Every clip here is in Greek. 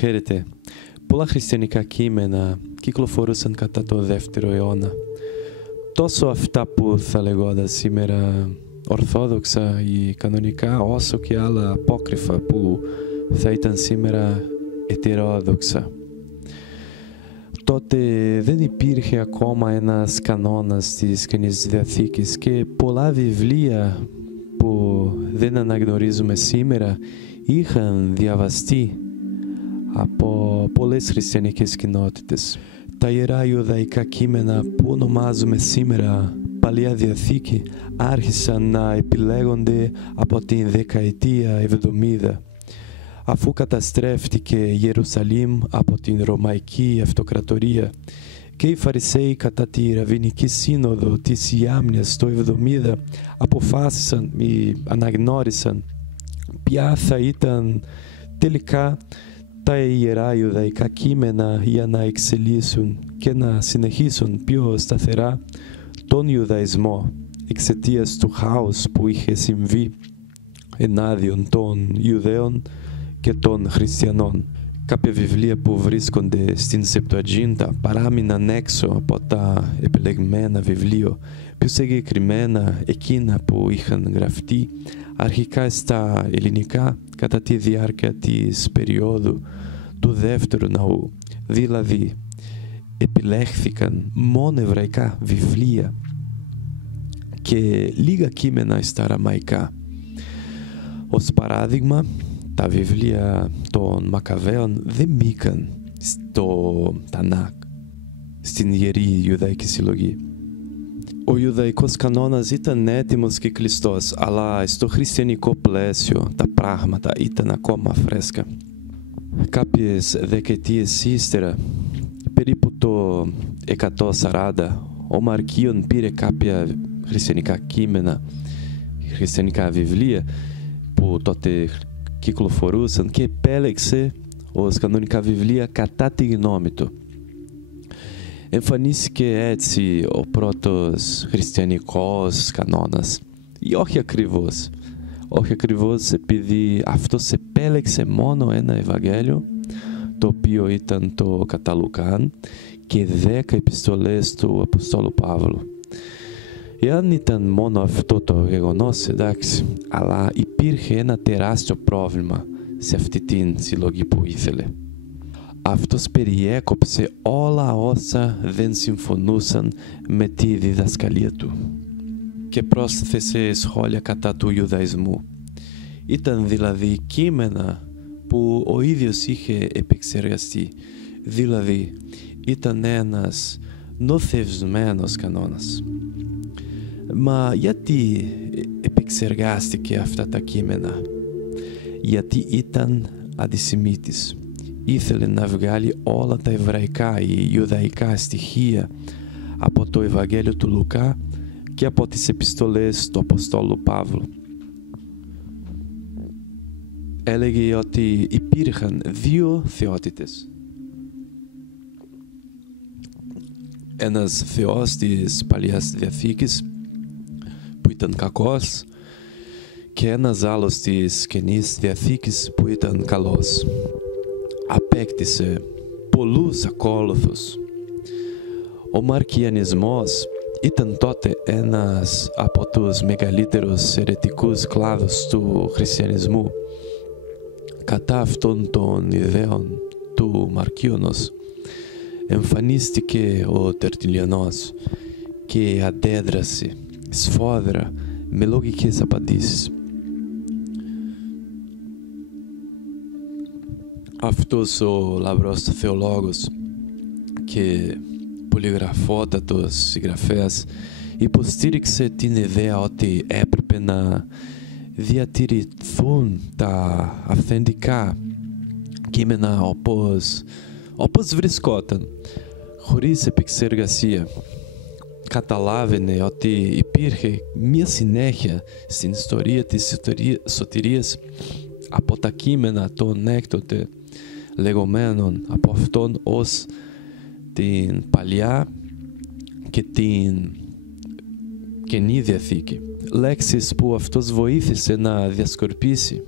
Χαίρετε. Πολλά χριστιανικά κείμενα κυκλοφορούσαν κατά το 2ο αιώνα. Τόσο αυτά που θα λεγόνταν σήμερα ορθόδοξα ή κανονικά, όσο και άλλα απόκριφα που θα ήταν σήμερα ετερόδοξα. Τότε δεν υπήρχε ακόμα ένας κανόνας της Καινής Διαθήκης και πολλά βιβλία που δεν αναγνωρίζουμε σήμερα είχαν διαβαστεί από πολλές χριστιανικές κοινότητες. Τα Ιερά Ιουδαϊκά κείμενα που ονομάζουμε σήμερα Παλαιά Διαθήκη άρχισαν να επιλέγονται από την δεκαετία 70, αφού καταστρέφτηκε η Ιερουσαλήμ από την Ρωμαϊκή Αυτοκρατορία και οι Φαρισαίοι κατά τη Ραβινική Σύνοδο της Ιάμνιας το 70 αποφάσισαν ή αναγνώρισαν ποια θα ήταν τελικά τα Ιερά Ιουδαϊκά κείμενα για να εξελίσσουν και να συνεχίσουν πιο σταθερά τον Ιουδαϊσμό εξαιτίας του χάους που είχε συμβεί ενάντιον των Ιουδαίων και των Χριστιανών. Κάποια βιβλία που βρίσκονται στην Σεπτουατζίντα παράμειναν έξω από τα επιλεγμένα βιβλίο, πιο συγκεκριμένα εκείνα που είχαν γραφτεί αρχικά στα ελληνικά κατά τη διάρκεια της περίοδου του Δεύτερου Ναού. Δηλαδή, επιλέχθηκαν μόνο εβραϊκά βιβλία και λίγα κείμενα στα αραμαϊκά. Ως παράδειγμα, τα βιβλία των Μακαβαίων δεν μπήκαν στο Τανάκ, στην Ιερή Ιουδαϊκή Συλλογή. Ο Ιουδαϊκός κανόνας ήταν έτοιμος και κλειστός, αλλά στο χριστιανικό πλαίσιο τα πράγματα ήταν ακόμα φρέσκα. Κάποιες δεκαετίες ύστερα, περίπου το 140, ο Μαρκίων πήρε κάποια χριστιανικά κείμενα, χριστιανικά βιβλία που τότε κυκλοφορούσαν και επέλεξε ως κανονικά βιβλία κατά τη γνώμη του. Εμφανίστηκε έτσι ο πρώτος χριστιανικός κανόνας, ή όχι ακριβώς επειδή αυτός επέλεξε μόνο ένα Ευαγγέλιο, το οποίο ήταν το κατά Λουκάν και 10 επιστολές του Αποστόλου Παύλου. Εάν ήταν μόνο αυτό το γεγονός, εντάξει, αλλά υπήρχε ένα τεράστιο πρόβλημα σε αυτή την συλλογή που ήθελε. Αυτός περιέκοψε όλα όσα δεν συμφωνούσαν με τη διδασκαλία του και πρόσθεσε σχόλια κατά του Ιουδαϊσμού. Ήταν δηλαδή κείμενα που ο ίδιος είχε επεξεργαστεί, δηλαδή ήταν ένας νοθευσμένος κανόνας. Μα γιατί επεξεργάστηκε αυτά τα κείμενα? Γιατί ήταν αντισημίτης. Ήθελε να βγάλει όλα τα εβραϊκά ή ιουδαϊκά στοιχεία από το Ευαγγέλιο του Λουκά και από τις επιστολές του Αποστόλου Παύλου. Έλεγε ότι υπήρχαν δύο θεότητες. Ένας θεός της Παλαιάς Διαθήκης που ήταν κακός και ένας άλλος της Καινής Διαθήκης που ήταν καλός. Απέκτησε πολλούς ακόλουθους. Ο Μαρκιανισμός ήταν τότε ένας από τους μεγαλύτερους αιρετικούς κλάδους του χριστιανισμού. Κατά αυτών των ιδέων του Μαρκίωνος εμφανίστηκε ο Τερτουλιανός και αντέδρασε σφόδρα με λογικές απαντήσεις. Αυτός ο λαμπρός θεολόγος και πολυγραφότατος συγγραφέας υποστήριξε την ιδέα ότι έπρεπε να διατηρηθούν τα αυθεντικά κείμενα όπως βρισκόταν, χωρίς επεξεργασία. Καταλάβαινε ότι υπήρχε μια συνέχεια στην ιστορία της σωτηρίας από τα κείμενα των έκτοτε λεγόμενων από αυτόν ως την Παλιά και την Καινή Διαθήκη. Λέξεις που αυτός βοήθησε να διασκορπίσει.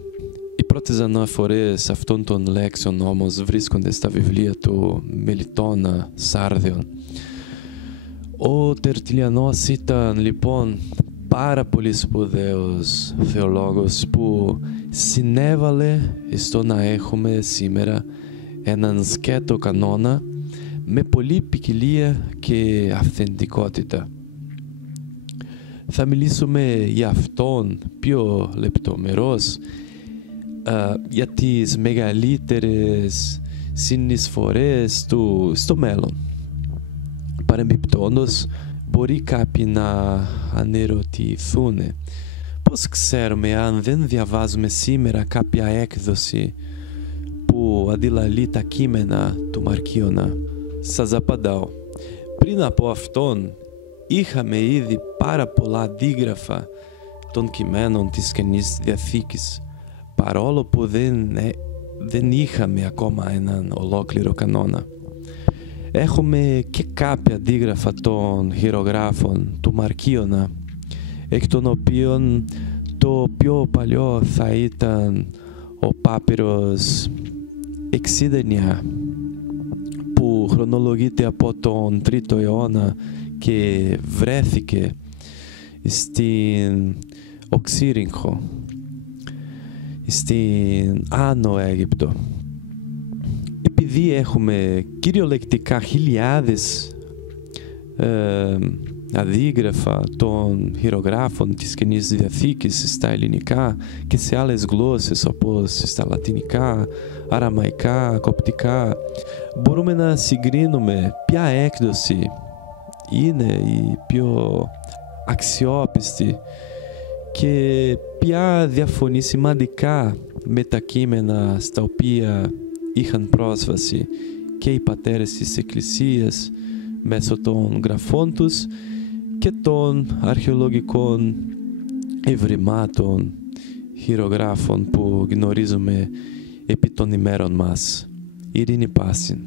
πρώτες αναφορές αυτών των λέξεων όμως βρίσκονται στα βιβλία του Μελιτώνα Σάρδιον. Ο Τερτιλιανός ήταν λοιπόν πάρα πολύ σπουδαίος θεολόγος που συνέβαλε στο να έχουμε σήμερα έναν σκέτο κανόνα με πολλή ποικιλία και αυθεντικότητα. Θα μιλήσουμε για αυτόν πιο λεπτομερώς, για τις μεγαλύτερες συνεισφορές του στο μέλλον. Παρεμπιπτόντως, μπορεί κάποιοι να ανερωτηθούν πώς ξέρουμε αν δεν διαβάζουμε σήμερα κάποια έκδοση που αντιλαλεί τα κείμενα του Μαρκίωνα. Σας απαντάω. Πριν από αυτόν είχαμε ήδη πάρα πολλά αντίγραφα των κειμένων της Καινής Διαθήκης, παρόλο που δεν είχαμε ακόμα έναν ολόκληρο κανόνα. Έχουμε και κάποια αντίγραφα των χειρογράφων του Μαρκίωνα, εκ των οποίων το πιο παλιό θα ήταν ο Πάπυρος 69, που χρονολογείται από τον 3ο αιώνα και βρέθηκε στην Οξύριγχο, στην Άνω Αίγυπτο. Επειδή έχουμε κυριολεκτικά χιλιάδες αντίγραφα των χειρογράφων της Καινής Διαθήκης στα ελληνικά και σε άλλες γλώσσες όπως στα λατινικά, αραμαϊκά, κοπτικά, μπορούμε να συγκρίνουμε ποια έκδοση είναι η πιο αξιόπιστη και ποια διαφωνεί σημαντικά με τα κείμενα στα οποία είχαν πρόσβαση και οι πατέρες της Εκκλησίας μέσω των γραφών τους και των αρχαιολογικών ευρημάτων χειρογράφων που γνωρίζουμε επί των ημέρων μας. Ειρήνη πάσιν.